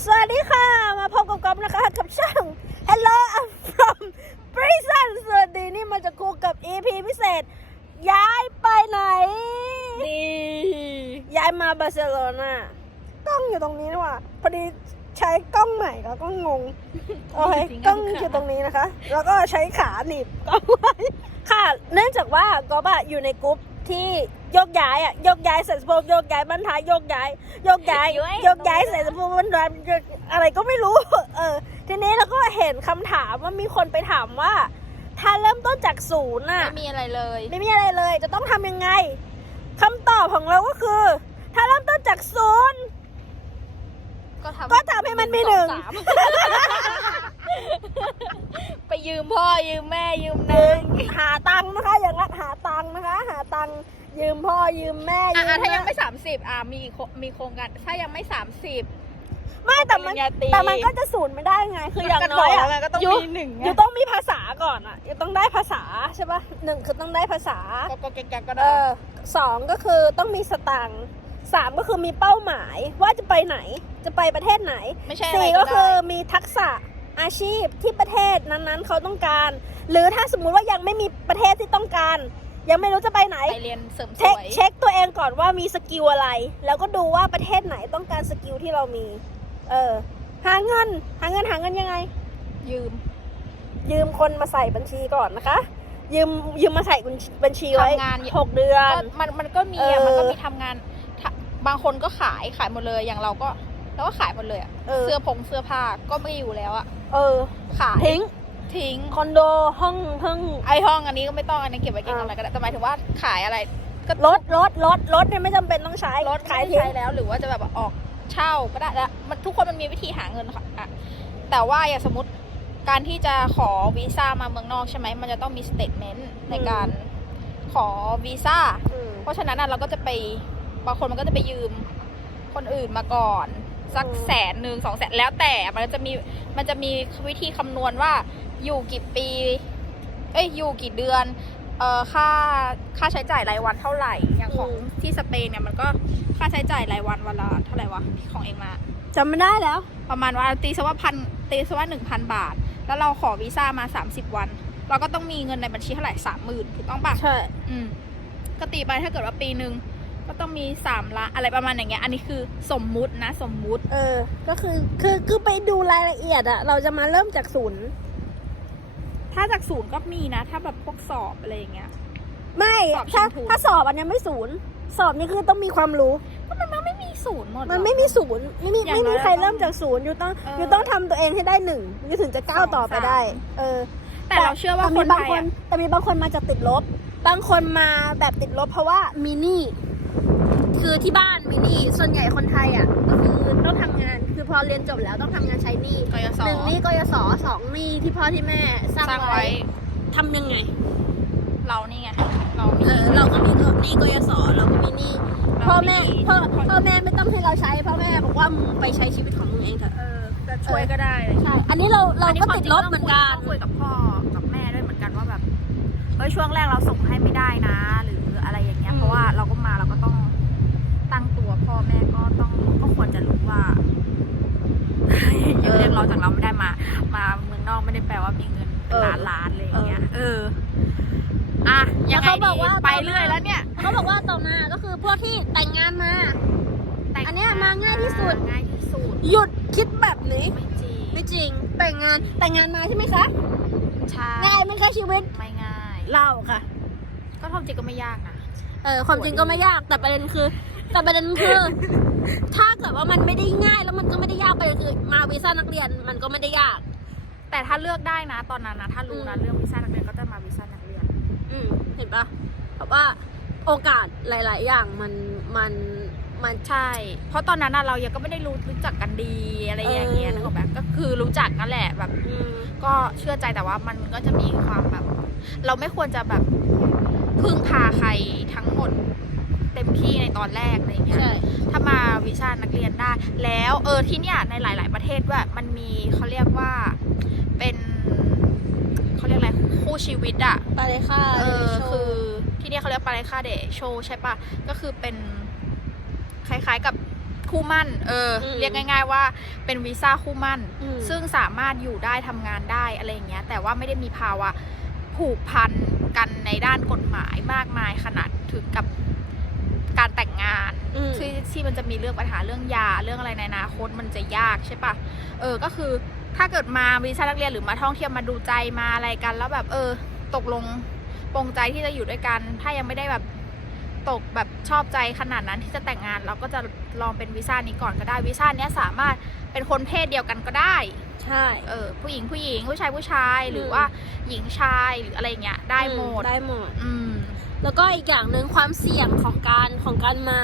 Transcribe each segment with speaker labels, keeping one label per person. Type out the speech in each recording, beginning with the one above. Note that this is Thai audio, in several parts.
Speaker 1: สวัสดีค่ะ มาพบกับก๊อฟนะคะ กับช่าง Hello I'm from Prison สวัสดีนี่มาจะคู่กับ EP พิเศษ ย้ายไปไหน
Speaker 2: ดี
Speaker 1: ย้ายมาบาร์เซโลนากล้องอยู่ตรงนี้นี่หว่าพอดีใช้กล้องใหม่แล้วก็งงโอเคกล้องอยู่ตรงนี้นะคะ แล้วก็ใช้ขาหนีบกล้องไว้ค่ะ เนื่องจากว่าก๊อฟอะอยู่ในกรุ๊ป ที่ยกย้ายอะยกย้ายเสร็จสะโพกยกย้ายบรรทายยกย้ายยกย้ายยกย้ายเสร็จสะโพกบรรทายอะไรก็ไม่รู้ เออ ทีนี้เราก็เห็นคำถามว่ามีคนไปถามว่า ถ้าเริ่มต้นจากศูนย์น่ะ
Speaker 2: ไม่มีอะไรเลย
Speaker 1: ไม่มีอะไรเลย จะต้องทำยังไงคำตอบของเราก็คือ ถ้าเริ่มต้นจากศูนย์
Speaker 2: ก็ทำ
Speaker 1: ก็ทำให้มันมีหนึ่ง
Speaker 2: สอสาม ไปยืมพ่อยืมแม่ยืม
Speaker 1: ห
Speaker 2: น้า
Speaker 1: นึ่งหาตังค์นะคะ อย่างละหาตังค์นะคะ หาตังค์ยืมพ่อยืมแม่ยื
Speaker 2: อะ
Speaker 1: ม
Speaker 2: ถ้ายัง
Speaker 1: นะ
Speaker 2: ไม่สามสิบอะมีโคมีโครงการถ้ายังไม่สามสิบ
Speaker 1: ไม่แต่มัน
Speaker 2: ปริญญาตรี
Speaker 1: แต่มันก็จะศูนย์ไม่ได้ไง คืออย่างน้อยอะ
Speaker 2: ก็ต้อง
Speaker 1: ยู
Speaker 2: มีหนึ่ง
Speaker 1: ยูต้องมีภาษาก่อนอะยูต้องได้ภาษาใช่ปะหนึ่งคือต้องได้ภาษา
Speaker 2: ก็ก็แกก็
Speaker 1: เอ
Speaker 2: ได้
Speaker 1: อสองก็คือต้องมีสตังค์สามก็คือมีเป้าหมายว่าจะไปไหนจะไปประเทศไหน
Speaker 2: ไม่ใช่อะไร
Speaker 1: สี่
Speaker 2: ก็
Speaker 1: ก็คือ
Speaker 2: ได้
Speaker 1: มีทักษะ อาชีพที่ประเทศนั้นๆเขาต้องการ หรือถ้าสมมุติว่ายังไม่มีประเทศที่ต้องการ ยังไม่รู้จะไปไหน
Speaker 2: ไปเรียนเสริมส
Speaker 1: เช็ค
Speaker 2: วย
Speaker 1: เช็คตัวเองก่อนว่ามีสกิลอะไร แล้วก็ดูว่าประเทศไหนต้องการสกิลที่เรามี เออ หาเงิน หาเงินหาเงินยังไง
Speaker 2: ยืม
Speaker 1: ยืมคนมาใส่บัญชีก่อนนะคะ ยืมยืมมาใส่บัญชีไว้
Speaker 2: ทำงาน
Speaker 1: หกเดือน
Speaker 2: ก็มันมันก็มี
Speaker 1: เอ
Speaker 2: อะ
Speaker 1: อ
Speaker 2: มันก็มีทำงานทะบางคนก็ขายขายหมดเลยอย่างเราก็ เราก็ขายหมดเลยอะ
Speaker 1: เออ
Speaker 2: เสื้อผงเสื้อผ้าก็ไม่อยู่แล้วอะ
Speaker 1: เออ
Speaker 2: ขาย
Speaker 1: ทิ้ง
Speaker 2: ทิ้ง
Speaker 1: คอนโดห้องห้อง
Speaker 2: ไอห้องอันนี้ก็ไม่ต้องอันนี้เก็บไว้กิน
Speaker 1: อ่า
Speaker 2: อะไรก็ได้แต่หมายถึงว่าขายอะไรก็
Speaker 1: รถรถรถรถเนี่ยไม่จำเป็นต้องใช้
Speaker 2: รถ
Speaker 1: ขาย
Speaker 2: ไม่
Speaker 1: ทิ้ง
Speaker 2: ใช้แล้ว หรือว่าจะแบบว่าออกเช่าก็ได้แล้วมันทุกคนมันมีวิธีหาเงินค่ะอะแต่ว่าอย่างสมมติการที่จะขอวีซ่ามาเมืองนอกใช่ไหมมันจะต้องมีสเตทเมนต์ในการขอวีซ่า
Speaker 1: อืม
Speaker 2: เพราะฉะนั้นน่ะเราก็จะไปบางคนมันก็จะไปยืมคนอื่นมาก่อน สัก
Speaker 1: อืม
Speaker 2: แสนหนึ่งสองแสนแล้วแต่มันจะมีมันจะมีวิธีคำนวณว่าอยู่กี่ปี เอ้ยอยู่กี่เดือนเอ่อค่าค่าใช้จ่ายรายวันเท่าไหร่อย่างของที่สเปนเนี่ยมันก็ค่าใช้จ่ายรายวันวันละเท่าไหร่วะที่ของเองมา
Speaker 1: จำไม่ได้แล้ว
Speaker 2: ประมาณว่าตีซะว่าพันตีซะว่าหนึ่งพันบาท แล้วเราขอวีซ่ามาสามสิบวัน เราก็ต้องมีเงินในบัญชีเท่าไหร่สามหมื่นถูกต้องปะ
Speaker 1: ใช่
Speaker 2: อืมก็ตีไปถ้าเกิดว่าปีหนึ่ง ก็ต้องมีสามล้านอะไรประมาณอย่างเงี้ย อันนี้คือสมมุตินะ สมมุติ
Speaker 1: เออ ก็คือคือคือไปดูรายละเอียดอะเราจะมาเริ่มจากศูนย์
Speaker 2: ถ้าจากศูนย์ก็มีนะ ถ้าแบบพวกสอบอะไรอย่างเงี้ย
Speaker 1: ไม่
Speaker 2: สอบ
Speaker 1: ถ้า
Speaker 2: ชิงทุน
Speaker 1: ถ้าสอบอันเนี้ยไม่ศูนย์สอบนี่คือต้องมีความรู้
Speaker 2: ก็มันมันไม่มีศูนย์หมดหรอก
Speaker 1: มันไม่มีศูนย์ไม่มี
Speaker 2: อย่าง
Speaker 1: ไม่มี
Speaker 2: น้อย
Speaker 1: ใคร
Speaker 2: เราต้อง
Speaker 1: เริ่มจากศูนย์อยู่ต้อง
Speaker 2: เออ
Speaker 1: อยู่ต้องทำตัวเองให้ได้หนึ่งยูถึงจะก้าวต่อไปได้
Speaker 2: สองสาม
Speaker 1: เออ
Speaker 2: แต่เราเชื่อว่า
Speaker 1: แต่
Speaker 2: ค
Speaker 1: มี
Speaker 2: น
Speaker 1: บา
Speaker 2: ไท
Speaker 1: ง
Speaker 2: ย
Speaker 1: คน
Speaker 2: อะ
Speaker 1: แต่มีบางคนมาจากติดลบ บางคนมาแบบติดลบเพราะว่ามีหนี้ คือที่บ้านมีหนี้ส่วนใหญ่คนไทยอะก็คือต้องทำงาน คือพอเรียนจบแล้วต้องทำงานใช้หนี้
Speaker 2: กยศ
Speaker 1: หนึ่งหนี้กยศสองหนี้ที่พ่อที่แม่สร้าง
Speaker 2: สร้าง
Speaker 1: ไว้
Speaker 2: ไว้
Speaker 1: ทำยังไง
Speaker 2: เรานี่ไงเรา
Speaker 1: เออเราก็มีหนี้กยศเราก็มีหนี้พ่อแม่พ่อพ่อแม่ไม่ต้องให้เราใช้พ่อแม่บอกว่ามึงไปใช้ชีวิตของมึงเองเถอะ
Speaker 2: เออจะช่วยก็ได้เลย
Speaker 1: ใช่อันนี้เราเราก็ติดลบ
Speaker 2: อั
Speaker 1: เหมือนกัน
Speaker 2: ต้องคุยกับพ่อกับแม่ด้วยเหมือนกันว่าแบบเฮ้ยช่วงแรกเราส่งให้ไม่ได้นะ หรืออะไรอย่างเงี้ย
Speaker 1: อืม
Speaker 2: เพราะว่าเราก็มาเราก็ต้องตั้งตัว พ่อแม่ก็ต้องก็ควรจะรู้ว่าอย่าเรียกร้องจากเราไม่ได้มา มาเมืองนอกไม่ได้แปลว่ามีเงินเป็นล้านล้านๆอะไรอย่างเงี้ย เอออะยังไง
Speaker 1: แล้วเขาบ
Speaker 2: ดี
Speaker 1: อกว่า
Speaker 2: ไปเรื่อยแล้วเนี่ย
Speaker 1: เขาบอกว่าต่อมาก็คือพวกที่แต่งงานมา
Speaker 2: แต่ง
Speaker 1: อันเนี้ยมาง่ายที่สุด
Speaker 2: ง่ายที่สุด
Speaker 1: หยุดคิดแบบนี้
Speaker 2: ไม่จริง
Speaker 1: ไม่จริง แต่งงานแต่งงานมาใช่ไหมคะ
Speaker 2: ใช่
Speaker 1: ง่ายไหมคะชีวิต
Speaker 2: ไม่ง่าย
Speaker 1: เล่าค่ะ
Speaker 2: ก็ความจริงก็ไม่ยากนะ
Speaker 1: เออความจริงก็ไม่ยากแต่ประเด็นคือ แต่ประเด็นคือ ถ้าเกิดว่ามันไม่ได้ง่ายแล้วมันก็ไม่ได้ยากไปคือมาวีซ่านักเรียนมันก็ไม่ได้ยาก
Speaker 2: แต่ถ้าเลือกได้นะ ตอนนั้นนะถ้ารู้นะ
Speaker 1: อืม
Speaker 2: เรื่องวีซ่านักเรียนก็จะมาวีซ่านักเรียน
Speaker 1: อืมเห็นปะเพราะว่าโอกาสหลาย ๆ อย่างมันมันมัน
Speaker 2: ใช่ เพราะตอนนั้นน่ะเรายังก็ไม่ได้รู้รู้จักกันดีอะไรอย่างเงี้ย
Speaker 1: เออ
Speaker 2: นึกออกไหมก็คือรู้จักกันแหละแบบ
Speaker 1: อืม
Speaker 2: ก็เชื่อใจแต่ว่ามันก็จะมีความแบบ เราไม่ควรจะแบบพึ่งพาใครทั้งหมดเต็มที่ในตอนแรกอะไรอย่างเงี้ย
Speaker 1: ใช่
Speaker 2: ถ้ามาวิชานักเรียนได้ แล้วเออที่เนี่ยในหลาย ๆ ประเทศด้วยมันมีเขาเรียกว่าเป็นเขาเรียกอะไรคู่ชีวิตอะ
Speaker 1: ไปเลยค่ะ
Speaker 2: เออ
Speaker 1: โชว์
Speaker 2: คือที่เนี่ยเขาเรียกปาริคาเดโชใช่ปะก็คือเป็นคล้ายๆกับคู่มั่น เอออ
Speaker 1: ม
Speaker 2: เรียกง่าย ๆ ว่าเป็นวีซ่าคู่มั่น
Speaker 1: อืม
Speaker 2: ซึ่งสามารถอยู่ได้ทำงานได้อะไรอย่างเงี้ย แต่ว่าไม่ได้มีภาวะผูกพันกันในด้านกฎหมายมากมายขนาดถึงกับการแต่ งงาน
Speaker 1: อืม
Speaker 2: ที่ที่มันจะมีเรื่องปัญหาเรื่องยาเรื่องอะไรในอนาคตมันจะยากใช่ปะเออก็คือถ้าเกิดมาวีซ่านักเรียนหรือมาท่องเที่ยวมาดูใจมาอะไรกัน แล้วแบบเออ ตกลงปรงใจที่จะอยู่ด้วยกัน ถ้ายังไม่ได้แบบตกแบบชอบใจขนาดนั้นที่จะแต่งงาน เราก็จะลองเป็นวีซ่านี้ก่อนก็ได้วีซ่าเนี้ยสามารถเป็นคนเพศเดียวกันก็ได้
Speaker 1: ใช่
Speaker 2: เออผู้หญิงผู้หญิงผู้ชายผู้ชายหรือ
Speaker 1: ม
Speaker 2: ว่าหญิงชายหรืออะไรเงี้ยได้หมด
Speaker 1: ได้หมด
Speaker 2: อืม
Speaker 1: แล้วก็อีกอย่างหนึ่งความเสี่ยงของการของการมา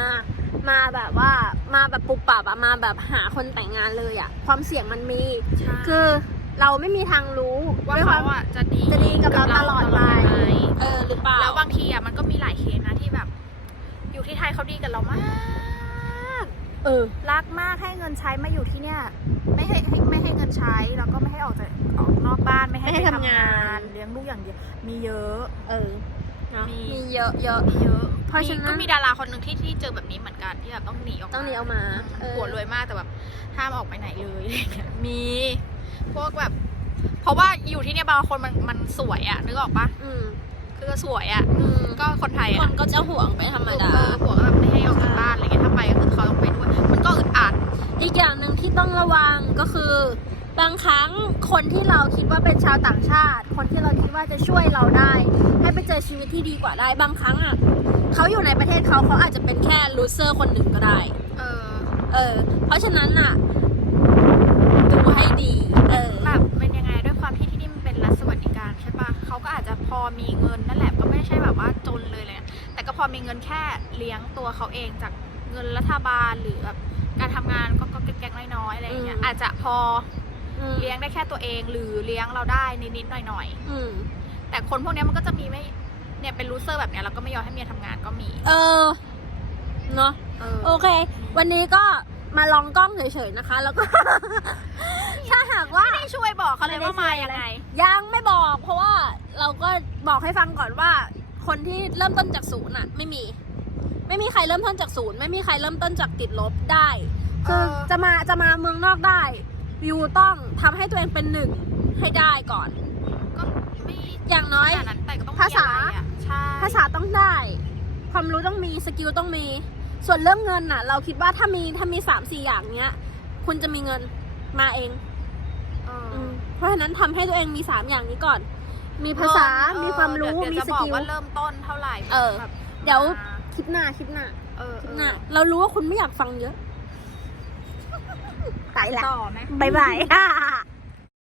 Speaker 1: มาแบบว่ามาแบบปุบปับอะมาแบบหาคนแต่งงานเลยอะความเสี่ยงมันมี
Speaker 2: คือ
Speaker 1: คือเราไม่มีทางรู้
Speaker 2: ว่า
Speaker 1: ด้วยค
Speaker 2: เขา
Speaker 1: วาม
Speaker 2: อะจะดี
Speaker 1: จะดีกับเราตลอดไป
Speaker 2: ไหม
Speaker 1: เออหรือเปล่า
Speaker 2: แล้วบางทีอะมันก็มีหลายเคสนะที่แบบ อยู่ที่ไทยเขาดีกับเรามาก
Speaker 1: เออ
Speaker 2: รักมากให้เงินใช้มาอยู่ที่เนี่ย ไม่ให้ให้ไม่ให้เงินใช้แล้วก็ไม่ให้ออกจากออกนอกบ้านไม่ให้
Speaker 1: ไม่ให้
Speaker 2: ไป
Speaker 1: ทำงาน
Speaker 2: เลี้ยงลูกอย่างเดียวมีเยอะ
Speaker 1: เออ เนาะ
Speaker 2: มี
Speaker 1: มีเยอะเยอะ
Speaker 2: มีเยอะ
Speaker 1: เพราะฉะนั้น
Speaker 2: มีก็มีดาราคนหนึ่งที่ที่เจอแบบนี้เหมือนกันที่แบบต้องหนีออกมา
Speaker 1: ต้องหนีออกมาเออ
Speaker 2: หัวรวยมากแต่แบบห้ามออกไปไหนเลยอะไรเงี้ยมี พวกแบบ เพราะว่าอยู่ที่เนี่ยบางคนมันมันสวยอะนึกออกปะ
Speaker 1: อืม
Speaker 2: คือสวยอะ
Speaker 1: อืม
Speaker 2: ก็คนไทย
Speaker 1: ค
Speaker 2: อะ
Speaker 1: นก็จะห่วงไปธรรมดา
Speaker 2: เออหัวก็แบบไม่ให้ออกจากบ้านอะไรเงี้ยถ้าไปก็คือเขาต้องไปด้วยมันก็อึดอัด
Speaker 1: อีกอย่างหนึ่งที่ต้องระวังก็คือ บางครั้งคนที่เราคิดว่าเป็นชาวต่างชาติ คนที่เราคิดว่าจะช่วยเราได้ ให้ไปเจอชีวิตที่ดีกว่าได้บางครั้งอะเขาอยู่ในประเทศเขาเขาอาจจะเป็นแค่ลูเซอร์คนหนึ่งก็ได้
Speaker 2: เออ
Speaker 1: เออ เพราะฉะนั้นอะดูให้ดี เออ
Speaker 2: แบบเป็นยังไงด้วยความที่ที่นี่มันเป็นรัฐสวัสดิการใช่ปะเขาก็อาจจะพอมีเงินนั่นแหละก็ไม่ใช่แบบว่าจนเลยเลยนะแต่ก็พอมีเงินแค่เลี้ยงตัวเขาเองจากเงินรัฐบาลหรือแบบการทำงานก็ก็แก๊กๆน้อยๆอะไรอย่างเงี้ย
Speaker 1: อืม
Speaker 2: อาจจะพอ
Speaker 1: อืม
Speaker 2: เลี้ยงได้แค่ตัวเองหรือเลี้ยงเราได้นิดๆหน่อย
Speaker 1: อืม
Speaker 2: ๆ แต่คนพวกเนี้ยมันก็จะมีไม่เนี่ยเป็นลูเซอร์แบบเนี้ยแล้วก็ไม่ยอมให้เมียทำงานก็มี
Speaker 1: เออ เนาะ
Speaker 2: เออ
Speaker 1: โอเค วันนี้ก็มาลองกล้องเฉยๆนะคะ แล้วก็ ถ้าหากว่า
Speaker 2: ไม่ช่วยบอกเขาเลยว่ามายังไง
Speaker 1: ยังไม่บอกเพราะว่าเราก็บอกให้ฟังก่อนว่า คนที่เริ่มต้นจากศูนย์อะไม่มี ไม่มีใครเริ่มต้นจากศูนย์ไม่มีใครเริ่มต้นจากติดลบได้ คือ
Speaker 2: เออ
Speaker 1: จะมาจะมาเมืองนอกได้ วิวต้องทำให้ตัวเองเป็นหนึ่งให้ได้ก่อน
Speaker 2: ก็ไม่
Speaker 1: อย่างน้อย
Speaker 2: ขนาดนั้นแต่ก็ต้องมี
Speaker 1: ภาษา
Speaker 2: อะไรอะใช่
Speaker 1: ภาษาต้องได้ ความรู้ต้องมีสกิลต้องมี ส่วนเรื่องเงินน่ะ เราคิดว่าถ้ามีถ้ามีสามสี่อย่างเนี้ย คุณจะมีเงินมาเอง
Speaker 2: เออ
Speaker 1: อืมเพราะฉะนั้นทำให้ตัวเองมีสามอย่างนี้ก่อน มีภาษา
Speaker 2: เออ
Speaker 1: มีความรู้
Speaker 2: เดี๋ย
Speaker 1: มี
Speaker 2: จะ
Speaker 1: ส
Speaker 2: บอก
Speaker 1: กิล
Speaker 2: ว่าเริ่มต้นเท่าไหร่
Speaker 1: เออ
Speaker 2: แบบ
Speaker 1: เดี๋ยว
Speaker 2: มา
Speaker 1: คลิปหน้าคลิปหน้า
Speaker 2: เออ
Speaker 1: คลิป
Speaker 2: เออ
Speaker 1: หน้า เรารู้ว่าคุณไม่อยากฟังเยอะ ไปละ
Speaker 2: ต่อไหม
Speaker 1: บายบาย